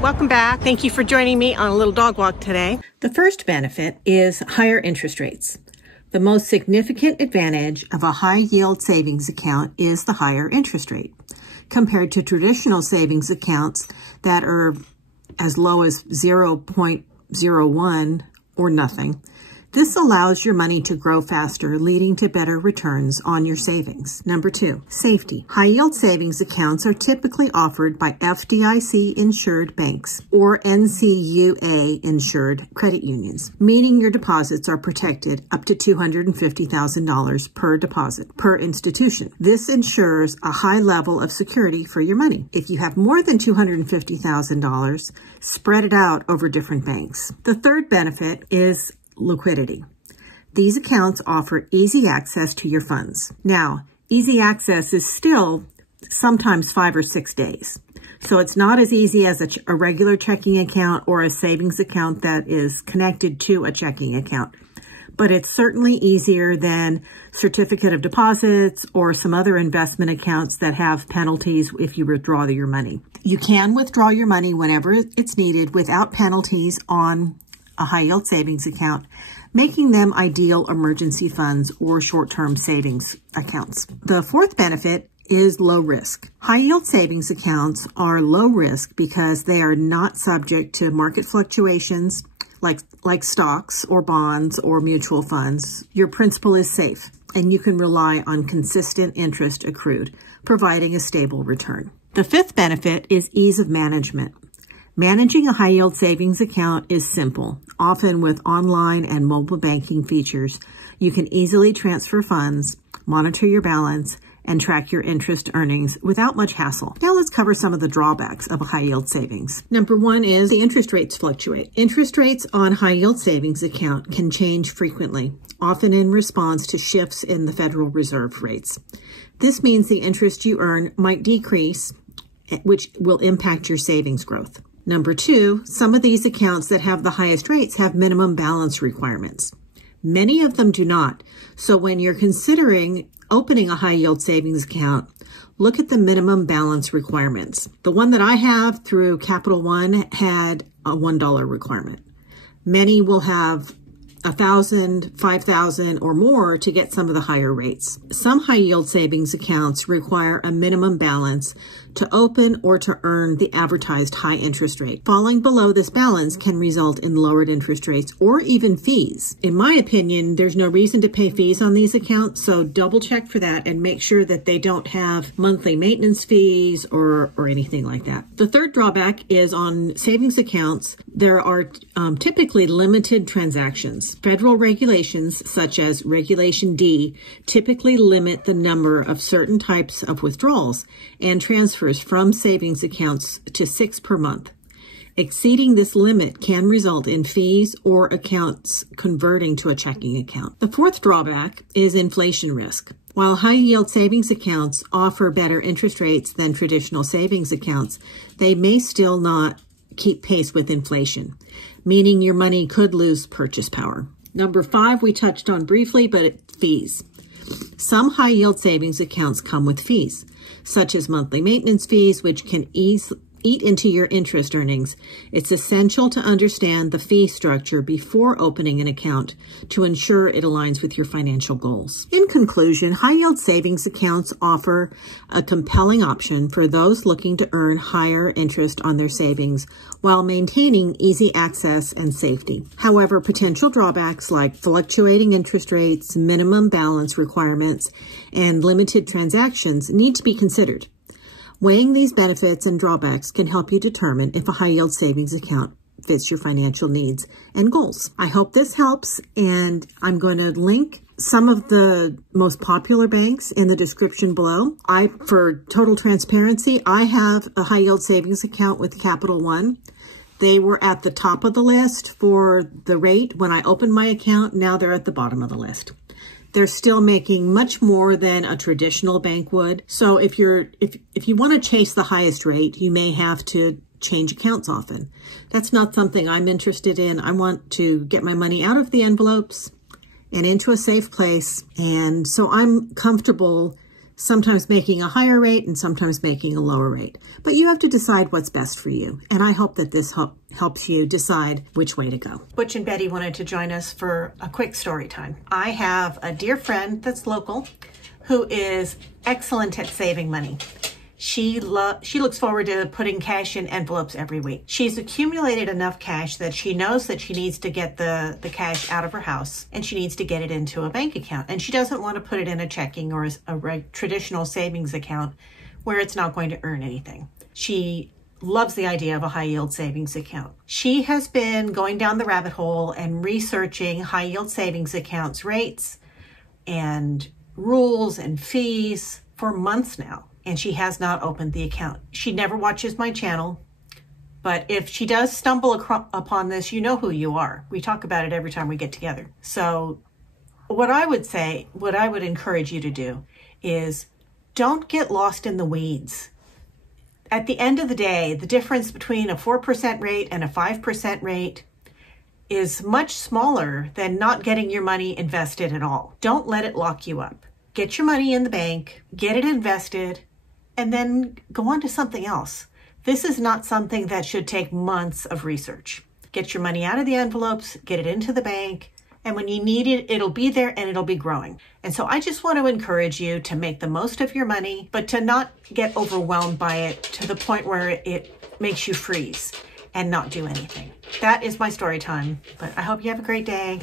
Welcome back. Thank you for joining me on a little dog walk today. The first benefit is higher interest rates. The most significant advantage of a high yield savings account is the higher interest rate compared to traditional savings accounts that are as low as 0.01 or nothing. This allows your money to grow faster, leading to better returns on your savings. Number 2, safety. High-yield savings accounts are typically offered by FDIC-insured banks or NCUA-insured credit unions, meaning your deposits are protected up to $250,000 per deposit per institution. This ensures a high level of security for your money. If you have more than $250,000, spread it out over different banks. The third benefit is liquidity. These accounts offer easy access to your funds. Now, easy access is still sometimes 5 or 6 days. So it's not as easy as a regular checking account or a savings account that is connected to a checking account. But it's certainly easier than certificate of deposits or some other investment accounts that have penalties if you withdraw your money. You can withdraw your money whenever it's needed without penalties on a high-yield savings account, making them ideal emergency funds or short-term savings accounts. The fourth benefit is low risk. High-yield savings accounts are low risk because they are not subject to market fluctuations like stocks or bonds or mutual funds. Your principal is safe, and you can rely on consistent interest accrued, providing a stable return. The fifth benefit is ease of management. Managing a high-yield savings account is simple. Often with online and mobile banking features, you can easily transfer funds, monitor your balance, and track your interest earnings without much hassle. Now let's cover some of the drawbacks of a high-yield savings. Number 1 is the interest rates fluctuate. Interest rates on high-yield savings account can change frequently, often in response to shifts in the Federal Reserve rates. This means the interest you earn might decrease, which will impact your savings growth. Number 2, some of these accounts that have the highest rates have minimum balance requirements. Many of them do not. So when you're considering opening a high-yield savings account, look at the minimum balance requirements. The one that I have through Capital One had a $1 requirement. Many will have $1,000, $5,000 or more to get some of the higher rates. Some high-yield savings accounts require a minimum balance to open or to earn the advertised high interest rate. Falling below this balance can result in lowered interest rates or even fees. In my opinion, there's no reason to pay fees on these accounts, so double check for that and make sure that they don't have monthly maintenance fees or anything like that. The third drawback is on savings accounts, there are typically limited transactions. Federal regulations, such as Regulation D, typically limit the number of certain types of withdrawals and transfers from savings accounts to 6 per month. Exceeding this limit can result in fees or accounts converting to a checking account. The fourth drawback is inflation risk. While high-yield savings accounts offer better interest rates than traditional savings accounts, they may still not keep pace with inflation, meaning your money could lose purchase power. Number 5, we touched on briefly, but fees. Some high-yield savings accounts come with fees, such as monthly maintenance fees, which can eat into your interest earnings. It's essential to understand the fee structure before opening an account to ensure it aligns with your financial goals. In conclusion, high-yield savings accounts offer a compelling option for those looking to earn higher interest on their savings while maintaining easy access and safety. However, potential drawbacks like fluctuating interest rates, minimum balance requirements, and limited transactions need to be considered. Weighing these benefits and drawbacks can help you determine if a high-yield savings account fits your financial needs and goals. I hope this helps, and I'm going to link some of the most popular banks in the description below. For total transparency, I have a high-yield savings account with Capital One. They were at the top of the list for the rate when I opened my account. Now they're at the bottom of the list. They're still making much more than a traditional bank would. So if you want to chase the highest rate, you may have to change accounts often. That's not something I'm interested in. I want to get my money out of the envelopes and into a safe place. And so I'm comfortable sometimes making a higher rate and sometimes making a lower rate. But you have to decide what's best for you. And I hope that this helps you decide which way to go. Butch and Betty wanted to join us for a quick story time. I have a dear friend that's local who is excellent at saving money. She looks forward to putting cash in envelopes every week. She's accumulated enough cash that she knows that she needs to get the cash out of her house and she needs to get it into a bank account. And she doesn't want to put it in a checking or a traditional savings account where it's not going to earn anything. She loves the idea of a high yield savings account. She has been going down the rabbit hole and researching high yield savings accounts rates and rules and fees for months now. And she has not opened the account. She never watches my channel, but if she does stumble upon this, you know who you are. We talk about it every time we get together. So what I would encourage you to do is don't get lost in the weeds. At the end of the day, the difference between a 4% rate and a 5% rate is much smaller than not getting your money invested at all. Don't let it lock you up. Get your money in the bank, get it invested, and then go on to something else. This is not something that should take months of research. Get your money out of the envelopes, get it into the bank, and when you need it, it'll be there and it'll be growing. And so I just want to encourage you to make the most of your money, but to not get overwhelmed by it to the point where it makes you freeze and not do anything. That is my story time, but I hope you have a great day.